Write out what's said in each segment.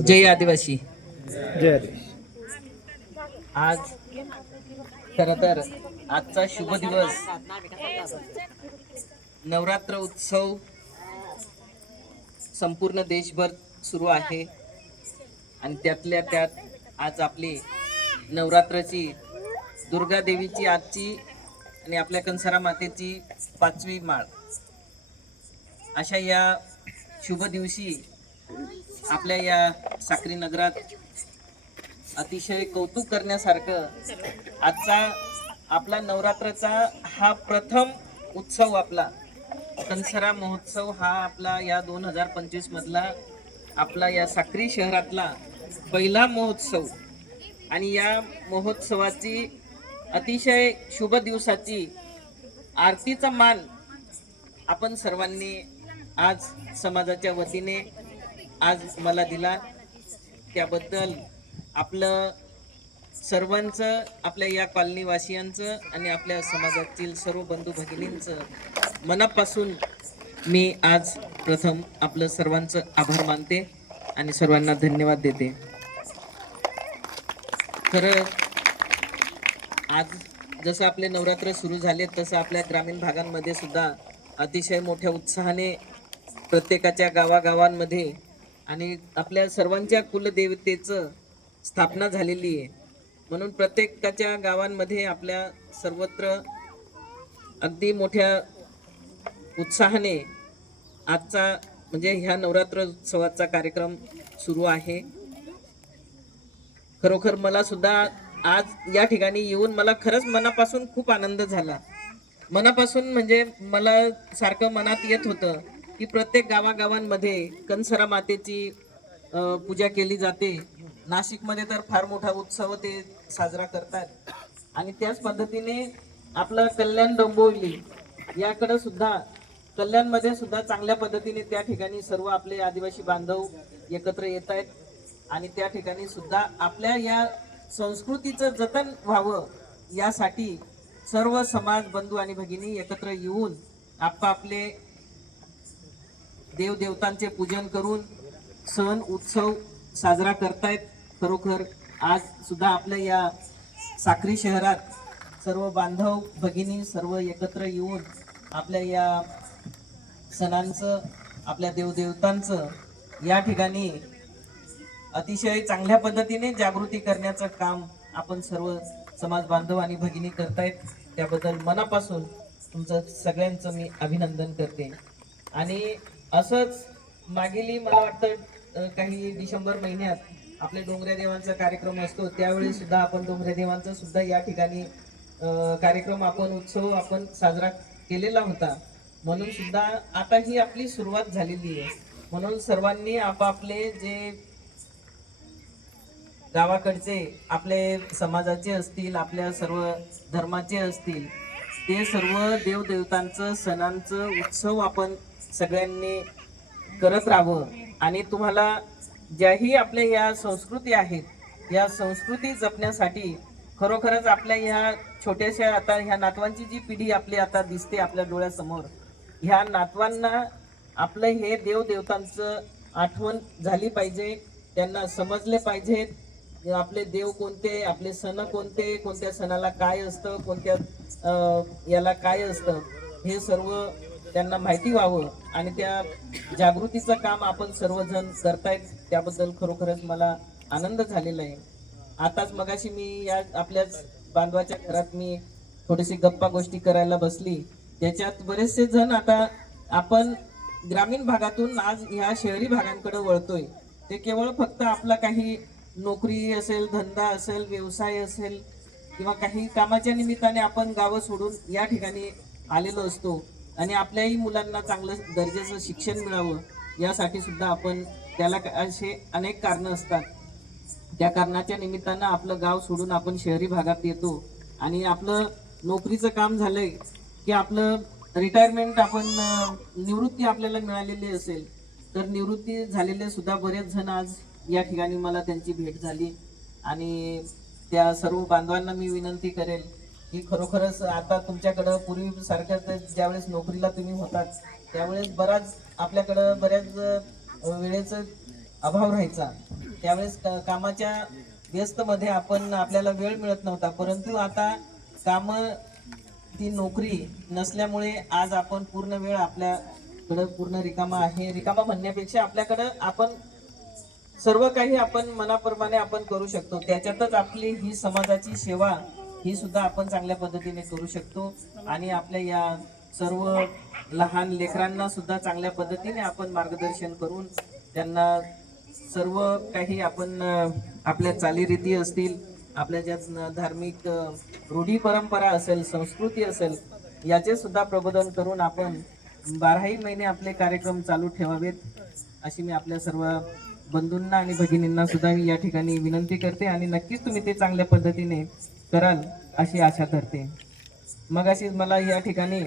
जय आदिवासी. जय आदिवासी. आज खर तर आजचा शुभ दिवस नवरात्र उत्सव संपूर्ण देशभर सुरू आहे आणि त्यातल्या त्यात आज आपली नवरात्राची दुर्गा देवीची आजची आणि आपल्या कंसारा मातेची 5वी माळ. अशा या शुभ दिवशी आपल्या या साक्री नगरात अतिशय कौतुक करण्यासारखं आजचा आपला नवरात्राचा हा प्रथम उत्सव, आपला कंसारा महोत्सव हा आपला या 2025 मधला आपला या साक्री शहरातला पहिला महोत्सव. आणि या महोत्सवाची अतिशय शुभ दिवसाची आरतीचा मान आपण सर्वांनी आज समाजाच्या वतीने आज मला दिला. त्याबद्दल आपलं सर्वांचं, आपल्या या कॉलनीवासियांचं आणि आपल्या समाजातील सर्व बंधू भगिनींचं मनापासून मी आज प्रथम आपलं सर्वांचं आभार मानते आणि सर्वांना धन्यवाद देते. खरं आज जसं आपले नवरात्र सुरू झाले तसं आपल्या ग्रामीण भागांमध्ये सुद्धा अतिशय मोठ्या उत्साहाने प्रत्येकाच्या गावागावांमध्ये आणि आपल्या सर्वांच्या कुलदेवतेचं स्थापना झालेली आहे. म्हणून प्रत्येकाच्या गावांमध्ये आपल्या सर्वत्र अगदी मोठ्या उत्साहाने आजचा म्हणजे ह्या नवरात्र उत्सवाचा कार्यक्रम सुरू आहे. खरोखर मला सुद्धा आज या ठिकाणी येऊन मला खरंच मनापासून खूप आनंद झाला. मनापासून म्हणजे मला सारखं मनात येत होतं की प्रत्येक गावागावांमध्ये कंसारा मातेची पूजा केली जाते. नाशिकमध्ये तर फार मोठा उत्सव ते साजरा करतात आणि त्याच पद्धतीने आपलं कल्याण डोंबिवली याकडे सुद्धा, कल्याणमध्ये सुद्धा चांगल्या पद्धतीने त्या ठिकाणी सर्व आपले आदिवासी बांधव एकत्र येत आहेत आणि त्या ठिकाणी सुद्धा आपल्या या संस्कृतीचं जतन व्हावं यासाठी सर्व समाज बंधू आणि भगिनी एकत्र येऊन आपापले देवदेवतांचे पूजन करून सण उत्सव साजरा करतायत. खरोखर आज सुद्धा आपल्या या साक्री शहरात सर्व बांधव भगिनी सर्व एकत्र येऊन आपल्या या सणांचं, आपल्या देवदेवतांचं या ठिकाणी अतिशय चांगल्या पद्धतीने जागृती करण्याचं काम आपण सर्व समाज बांधव आणि भगिनी करतायत. त्याबद्दल मनापासून तुमचं सगळ्यांचं मी अभिनंदन करते. आणि असंच मागील मला वाटतं काही डिसेंबर महिन्यात आपले डोंगऱ्या देवांचा कार्यक्रम असतो, त्यावेळी सुद्धा आपण डोंगऱ्या देवांचा सुद्धा या ठिकाणी कार्यक्रम आपण उत्सव आपण साजरा केलेला होता. म्हणून सुद्धा आता ही आपली सुरुवात झालेली आहे. म्हणून सर्वांनी आपापले जे गावाकडचे आपले समाजाचे असतील, आपल्या सर्व धर्माचे असतील, ते सर्व देवदेवतांचं सणांचं उत्सव आपण सगळ्यांनी करत राहावं. आणि तुम्हाला ज्याही आपल्या या संस्कृती आहेत, या संस्कृती जपण्यासाठी खरोखरच आपल्या ह्या छोट्याशा आता ह्या नातवांची जी पिढी आपली आता दिसते आपल्या डोळ्यासमोर, ह्या नातवांना आपलं हे देवदेवतांचं आठवण झाली पाहिजे, त्यांना समजले पाहिजेत आपले देव कोणते, आपले सण कोणते, कोणत्या सणाला काय असतं, कोणत्या याला काय असतं, हे सर्व त्यांना माहिती व्हावं. आणि त्या जागृतीचं काम आपण सर्वजण करतायत, त्याबद्दल खरोखरच मला आनंद झालेला आहे. आताच मगाशी मी या आपल्याच बांधवाच्या घरात मी थोडीशी गप्पा गोष्टी करायला बसली. त्याच्यात बरेचसे जण आता आपण ग्रामीण भागातून आज ह्या शहरी भागांकडे वळतोय. ते केवळ फक्त आपला काही नोकरी असेल, धंदा असेल, व्यवसाय असेल किंवा काही कामाच्या निमित्ताने आपण गावं सोडून या ठिकाणी आलेलो असतो आणि आपल्याही मुलांना चांगलं दर्जाचं शिक्षण मिळावं यासाठी सुद्धा आपण त्याला असे अनेक कारणं असतात. त्या कारणाच्या निमित्तानं आपलं गाव सोडून आपण शहरी भागात येतो आणि आपलं नोकरीचं काम झालंय की आपलं रिटायरमेंट आपण निवृत्ती आपल्याला मिळालेली असेल तर निवृत्ती झालेले सुद्धा बरेच जण आज या ठिकाणी मला त्यांची भेट झाली. आणि त्या सर्व बांधवांना मी विनंती करेल की खरोखरच आता तुमच्याकडं पूर्वीसारखं तर ज्यावेळेस नोकरीला तुम्ही होतात त्यावेळेस बऱ्याच वेळेचा अभाव राहायचा. त्यावेळेस कामाच्या व्यस्त मध्ये आपल्याला वेळ मिळत नव्हता, परंतु आता काम ती नोकरी नसल्यामुळे आज आपण पूर्ण वेळ आपल्याकडं पूर्ण रिकामा आहे. रिकामा म्हणण्यापेक्षा आपल्याकडं आपण सर्व काही आपण मनाप्रमाणे आपण करू शकतो. त्याच्यातच आपली ही समाजाची सेवा ही सुद्धा आपण चांगल्या पद्धतीने करू शकतो आणि आपल्या या सर्व लहान लेकरांना सुद्धा चांगल्या पद्धतीने आपण मार्गदर्शन करून त्यांना सर्व काही आपण आपल्या चालीरीती असतील, आपल्या ज्या धार्मिक रूढी परंपरा असेल, संस्कृती असेल, याचे सुद्धा प्रबोधन करून आपण 12ही महिने आपले कार्यक्रम चालू ठेवावेत अशी मी आपल्या सर्व बंधूंना आणि भगिनींना सुद्धा मी या ठिकाणी विनंती करते आणि नक्कीच तुम्ही ते चांगल्या पद्धतीने कराल अशी आशा करते. मग अशीच मला या ठिकाणी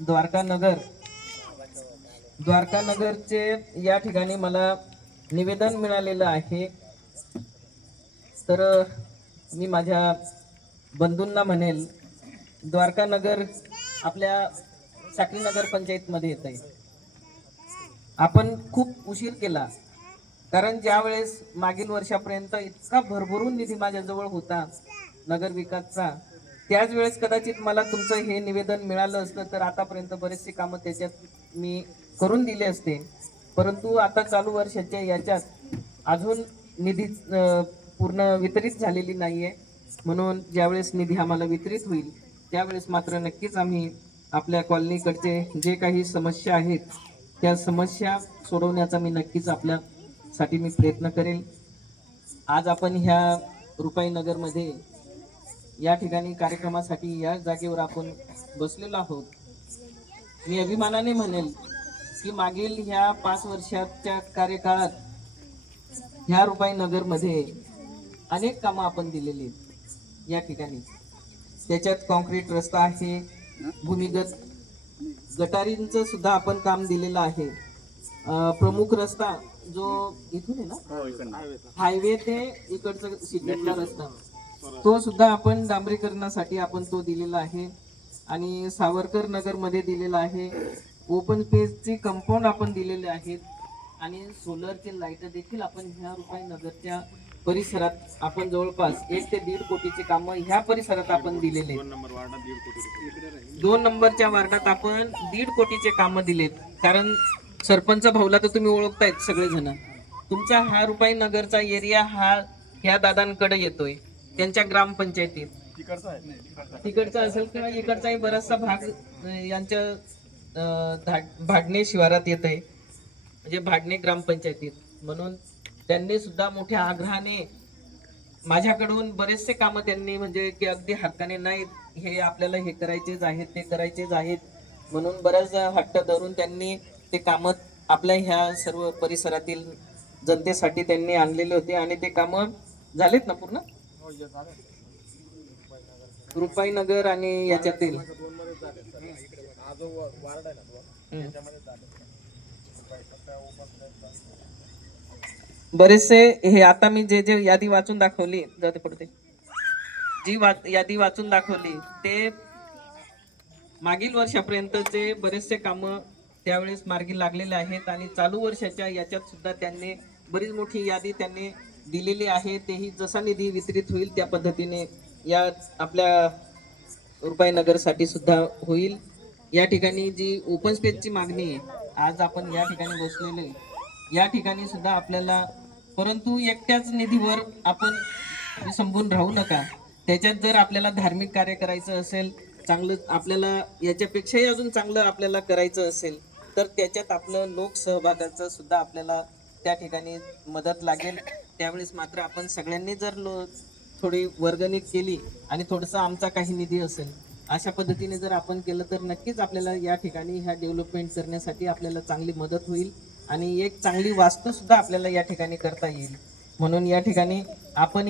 द्वारका नगरचे या ठिकाणी मला निवेदन मिळालेलं आहे. तर मी माझ्या बंधूंना म्हणेल, द्वारका नगर आपल्या साक्री नगर पंचायत मध्ये येत आहे. आपण खूप उशीर केला, कारण ज्या वेळेस मागील वर्षापर्यंत इतका भरभरून निधी माझ्याजवळ होता नगर विकासचा, त्याच वेळेस कदाचित मला तुमचं हे निवेदन मिळालं असतं तर आतापर्यंत बरेचसे कामं त्याच्यात मी करून दिले असते. परंतु आता चालू वर्षाच्या याच्यात अजून निधी पूर्ण वितरित झालेली नाहीये. म्हणून ज्यावेळेस निधी आम्हाला वितरित होईल त्यावेळेस मात्र नक्कीच आम्ही आपल्या कॉलनीकडचे जे काही समस्या आहेत त्या समस्या सोडवण्याचा मी नक्कीच आपल्यासाठी मी प्रयत्न करेल. आज आपण ह्या रुपाई नगरमध्ये या ठिकाणी कार्यक्रमासाठी या जागेवर आपण बसलेलो आहोत. मी अभिमानाने म्हणेल की मागील ह्या 5 वर्षाच्या कार्यकाळात ह्या रुपाई नगरमध्ये अनेक कामं आपण दिलेली आहेत या ठिकाणी. त्याच्यात कॉन्क्रीट रस्ता आहे, भूमिगत गटारींचं सुद्धा आपण काम दिलेलं आहे. प्रमुख रस्ता जो इथून आहे ना, हायवे ते इकडचा सिग्नलचा रस्ता, तो सुद्धा आपण डांबरीकरणासाठी आपण तो दिलेला आहे. आणि सावरकर नगर मध्ये दिलेला आहे. ओपन स्पेसचे कंपाऊंड आपण दिलेले आहेत आणि सोलरचे लाईट देखील आपण ह्या रुपाई नगरच्या परिसरात आपण जवळपास 1 ते 1.5 कोटीचे काम ह्या परिसरात आपण दिलेले. 2 नंबरच्या वार्डात आपण 1.5 कोटीचे काम दिलेत. कारण सरपंच भाऊला तर तुम्ही ओळखतायत सगळेजण. तुमचा हा रुपाई नगरचा एरिया हा ह्या दादांकडे येतोय, त्यांच्या ग्रामपंचायतीत तिकडचा असेल किंवा इकडचाही बराचसा भाग यांच्या भाडणे शिवारात येत आहे, म्हणजे भाडणे ग्रामपंचायतीत. म्हणून त्यांनी सुद्धा मोठ्या आग्रहाने माझ्याकडून बरेचसे कामं त्यांनी म्हणजे की अगदी हक्काने नाही हे आपल्याला हे करायचेच आहेत ते करायचेच आहेत म्हणून बऱ्याच हट्ट धरून त्यांनी ते कामं आपल्या ह्या सर्व परिसरातील जनतेसाठी त्यांनी आणलेले होते आणि ते कामं झालेत ना पूर्ण. रुपाई नगर आणि याच्यातील बरेचसे हे आता मी जे जे यादी वाचून दाखवली जाते पडते यादी वाचून दाखवली ते मागील वर्षापर्यंतचे बरेचसे काम त्यावेळेस मार्गी लागलेले आहेत आणि चालू वर्षाच्या याच्यात सुद्धा त्यांनी बरीच मोठी यादी त्यांनी दिलेली आहे. तेही जसा निधी वितरित होईल त्या पद्धतीने या आपल्या रुपाई नगरसाठी सुद्धा होईल. या ठिकाणी जी ओपन स्पेसची मागणी आहे आज आपण या ठिकाणी बसलेलो आहे, या ठिकाणी सुद्धा आपल्याला, परंतु एकट्याच निधीवर आपण संपून राहू नका. त्याच्यात जर आपल्याला धार्मिक कार्य करायचं असेल, चांगलं आपल्याला याच्यापेक्षाही अजून चांगलं आपल्याला करायचं असेल तर त्याच्यात आपलं लोकसहभागाचं सुद्धा आपल्याला त्या ठिकाणी मदत लागेल. त्यावेळेस मात्र आपण सगळ्यांनी जर थोडी वर्गणी केली आणि थोडंसं आमचा काही निधी असेल अशा पद्धतीने जर आपण केलं तर नक्कीच आपल्याला या ठिकाणी ह्या डेव्हलपमेंट करण्यासाठी आपल्याला चांगली मदत होईल आणि एक चांगली वास्तू सुद्धा आपल्याला या ठिकाणी करता येईल. म्हणून या ठिकाणी आपण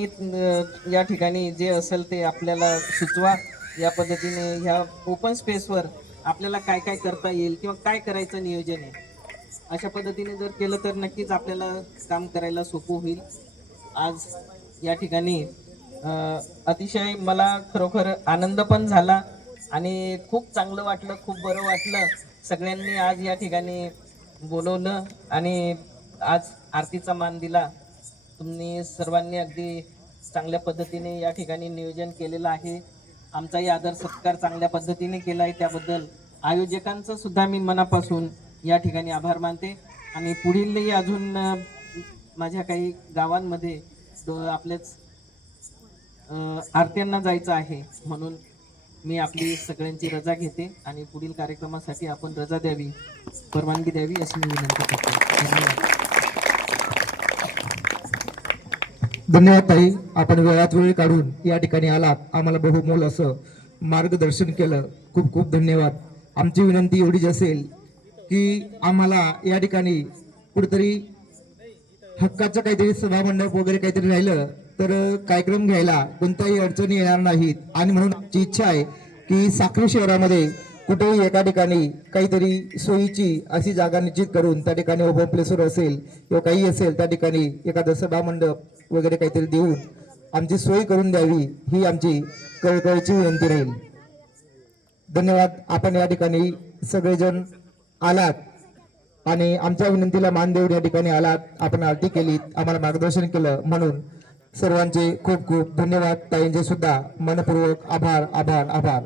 या ठिकाणी जे असेल ते आपल्याला सुचवा. या पद्धतीने ह्या ओपन स्पेसवर आपल्याला काय काय करता येईल किंवा काय करायचं नियोजन आहे अशा पद्धतीने जर केलं तर नक्कीच आपल्याला काम करायला सोपं होईल. आज या ठिकाणी अतिशय मला खरोखर आनंद पण झाला आणि खूप चांगलं वाटलं, खूप बरं वाटलं. सगळ्यांनी आज या ठिकाणी बोलवलं आणि आज आरतीचा मान दिला. तुम्ही सर्वांनी अगदी चांगल्या पद्धतीने या ठिकाणी नियोजन केलेलं आहे. आमचाही आदर सत्कार चांगल्या पद्धतीने केला आहे, त्याबद्दल आयोजकांचं सुद्धा मी मनापासून या ठिकाणी आभार मानते. आणि पुढीलही अजून माझ्या काही गावांमध्ये आपल्याच आरत्यांना जायचं आहे, म्हणून मी आपली सगळ्यांची रजा घेते आणि पुढील कार्यक्रमासाठी आपण रजा द्यावी, परवानगी द्यावी अशी मी विनंती करतो. धन्यवाद. धन्यवाद ताई, आपण वेळात वेळ काढून या ठिकाणी आलात, आम्हाला बहुमोल असं मार्गदर्शन केलं. खूप खूप धन्यवाद. आमची विनंती एवढीच असेल की आम्हाला या ठिकाणी कुठेतरी हक्काचं काहीतरी सभामंडप वगैरे काहीतरी राहिलं तर कार्यक्रम घ्यायला कोणत्याही अडचणी येणार नाहीत. आणि म्हणून आमची इच्छा आहे की साक्री शहरामध्ये कुठेही एका ठिकाणी काहीतरी सोयीची अशी जागा निश्चित करून त्या ठिकाणी ओपन प्लेसवर असेल किंवा काही असेल त्या ठिकाणी एखादं सभामंडप वगैरे काहीतरी देऊन आमची सोय करून द्यावी, ही आमची कळकळीची विनंती राहील. धन्यवाद. आपण या ठिकाणी सगळेजण आलात आणि आमच्या विनंतीला मान देऊन या ठिकाणी आलात, आपण आरती केली, आम्हाला मार्गदर्शन केलं, म्हणून सर्वांचे खूप खूप धन्यवाद. ताईंचे सुद्धा मनपूर्वक आभार आभार आभार.